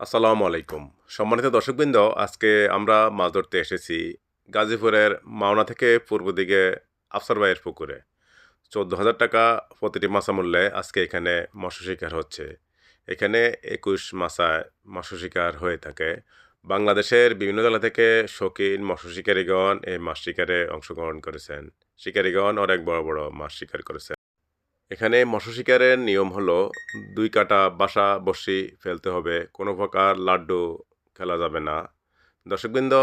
আসসালামু আলাইকুম। সম্মানিত দর্শকবৃন্দ, আজকে আমরা মাছ ধরতে এসেছি গাজীপুরের মাওনা থেকে পূর্ব দিকে আফসার ভাইয়ের পুকুরে। চোদ্দ হাজার টাকা প্রতিটি মাছা মূল্যে আজকে এখানে মৎস্য শিকার হচ্ছে। এখানে একুশ মাসায় মৎস্য শিকার হয়ে থাকে। বাংলাদেশের বিভিন্ন জেলা থেকে শৌখিন, মৎস্য শিকারীগণ এই মাছ শিকারে অংশগ্রহণ করেছেন। শিকারীগণ অনেক বড় বড় মাছ শিকার করেছেন। এখানে মৎস্য শিকারের নিয়ম হলো, দুই কাটা বাসা বসি ফেলতে হবে, কোনো প্রকার লাড্ডু খেলা যাবে না। দর্শকবৃন্দ,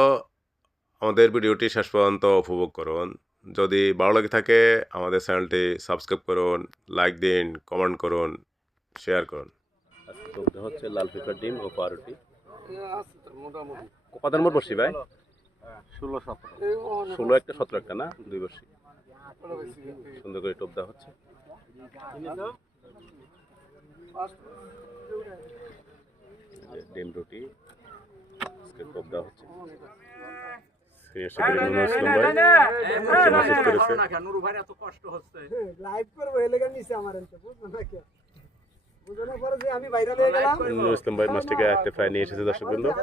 আমাদের ভিডিওটি শেষ পর্যন্ত উপভোগ করুন। যদি ভালো লাগে থাকে, আমাদের চ্যানেলটি সাবস্ক্রাইব করুন, লাইক দিন, কমেন্ট করুন, শেয়ার করুন। হচ্ছে লাল পেপার ডিম ও পাউরুটি। কত নম্বর বসি ভাই ষোলো সতেরো ষোলো একটা সতেরো একটা না দুই বসি সুন্দর করে টোপ দেওয়া হচ্ছে ডিম রুটি টোপ দেওয়া হচ্ছে মেসেজ করেছে লাইভ করব এলাকার নিচে আমার বুঝলো না কে হয়ে ইসলাম ভাই মাছটিকে একটা ফ্রাই নিয়ে এসেছে দর্শক বন্ধু হয়ে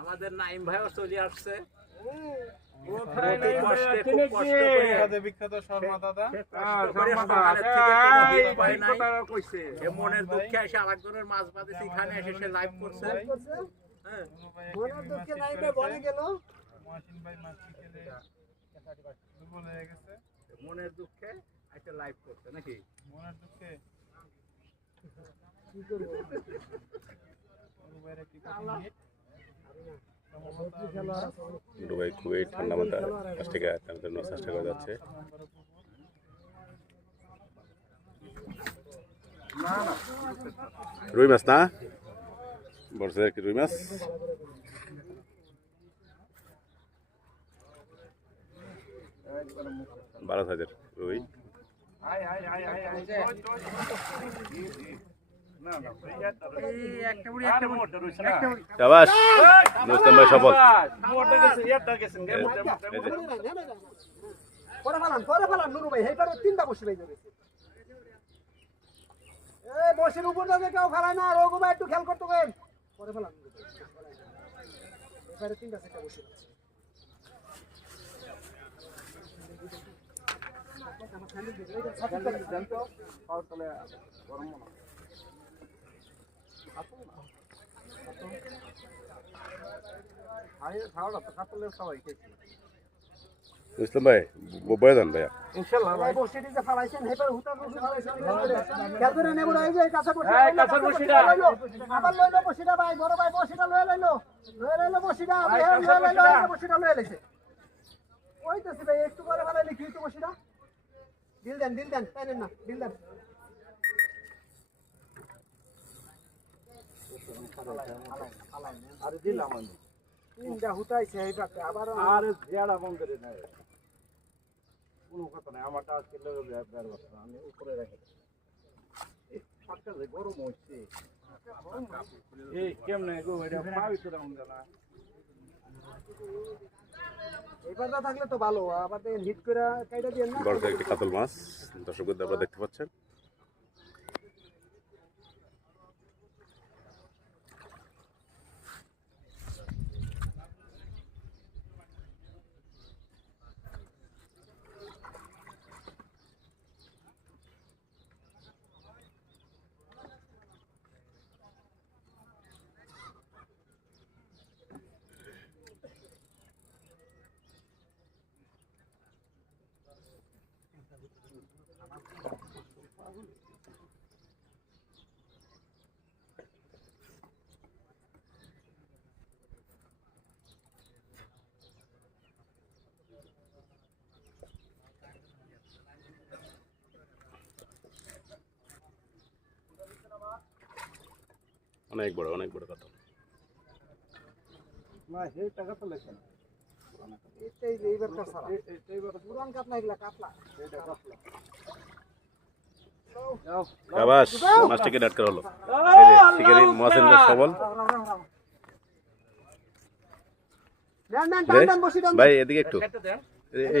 আমাদের নাইম ভাইও চলে আসছে। মনের দুঃখে এসে আরেকজনের মাছ বাঁধেছে এখানে এসে সে লাইভ করছে? হ্যাঁ। মনের দুঃখে নাই বে গেল। ভাই মাছ দুর্বল হয়ে গেছে। মনের দুঃখে একটা লাইভ করছে নাকি? মনের দুঃখে। কি করব? দুবাই খুবই ঠান্ডা মাথায় মাছটিকে আটকানোর জন্য চেষ্টা করা যাচ্ছে। রুই মাছ না? বর্ষার কি রুই মাছ? বারো হাজার রুই। শাবাশ নুরুল ভাই সফল পরে ফেলান পরে ফেলান নুরু ভাই এইবার তিনটা বসে ভাই যাবে এই বসের উপর যাবে কেউ ফেলায় না রঘু ভাই একটু খেয়াল করতে পারেন পরে ফেলান এবারে তিনটা সেটা বসে আমার স্যান্ডেল দিবে, এইটা ছাতির তলে দেন তো। ইসলাম ভাই বয়ে যান ভাইয়া? দিল দেন, দিল দেন, না, দিল দেন। আরে দিলাম আবারও আরে বন্ধ করে কোনো কথা নাই আমি উপরে রেখে গরম হচ্ছে গো থাকলে তো ভালো, আবার হিট করে দিয়ে বড় একটি কাতল মাছ দর্শক বন্ধু আপনারা দেখতে পাচ্ছেন। অনেক বড় অনেক বড় কথা। না সেই টাকা তো লেখে না এটাই এইবার কাঁচা। এ- এ- এইবার পুরান কাতলা এগুলা কাতলা এটা কাটলা। সাবাস মাছটাকে ডাট হলো। এই যে শিকারি মহাসেন সবল। ভাই এদিকে একটু।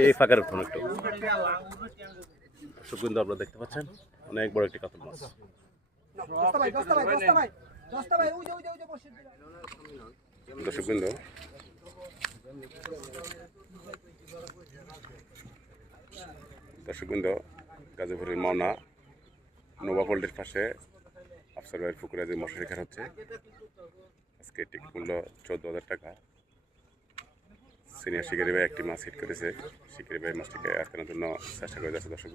এই ফাঁকার উঠুন একটু। সুগন্ধ আপনারা দেখতে পাচ্ছেন? অনেক বড় একটি কাতল মাছ। দস্তা ভাই দস্তা ভাই দস্তা ভাই দস্তা ভাই ওই যে ওই যে ওই যে, বসে। দর্শক বৃন্দ দর্শক বৃন্দ গাজীপুরের মাওনা নোভা পোল্ট্রির পাশে আফসার ভাইয়ের পুকুরে যে মশারি খার হচ্ছে। আজকে টিকিট মূল্য চোদ্দ হাজার টাকা। সিনিয়র শিকারি ভাই একটি মাছ হিট করেছে। শিকারি ভাই মাছটিকে আটকানোর জন্য চেষ্টা করে যাচ্ছে দর্শক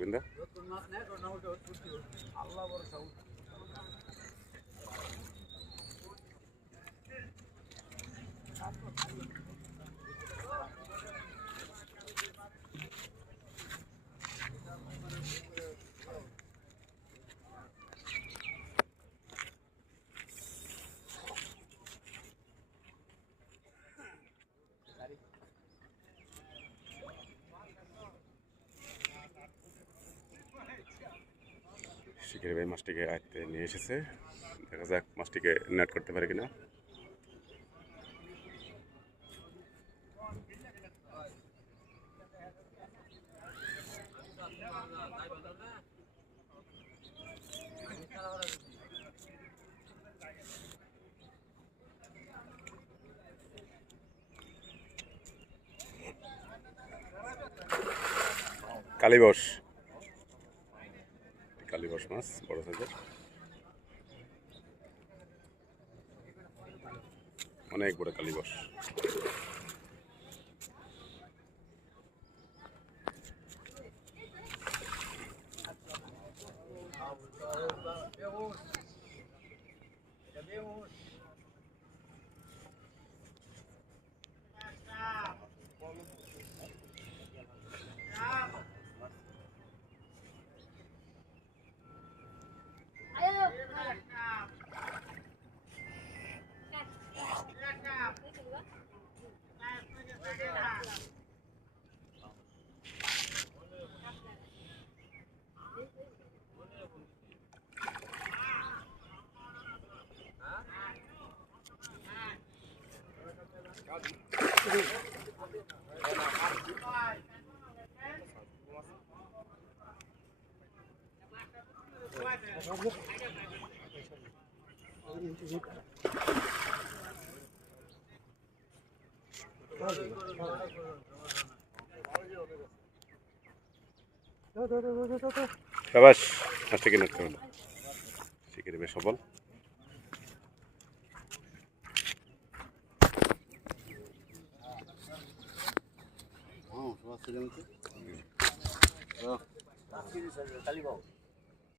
শিকারি ভাই মাছটিকে আয়ত্তে নিয়ে এসেছে। দেখা যাক মাছটিকে নেট করতে পারে কিনা। কালীবস কালীবস মাছ বড় সাইজের। অনেক বড় কালীবস সাবাস মাছটাকে নেট করে শিকারি ভাই সফল হ্যাঁ, সবার ছেলে মেয়ে তো।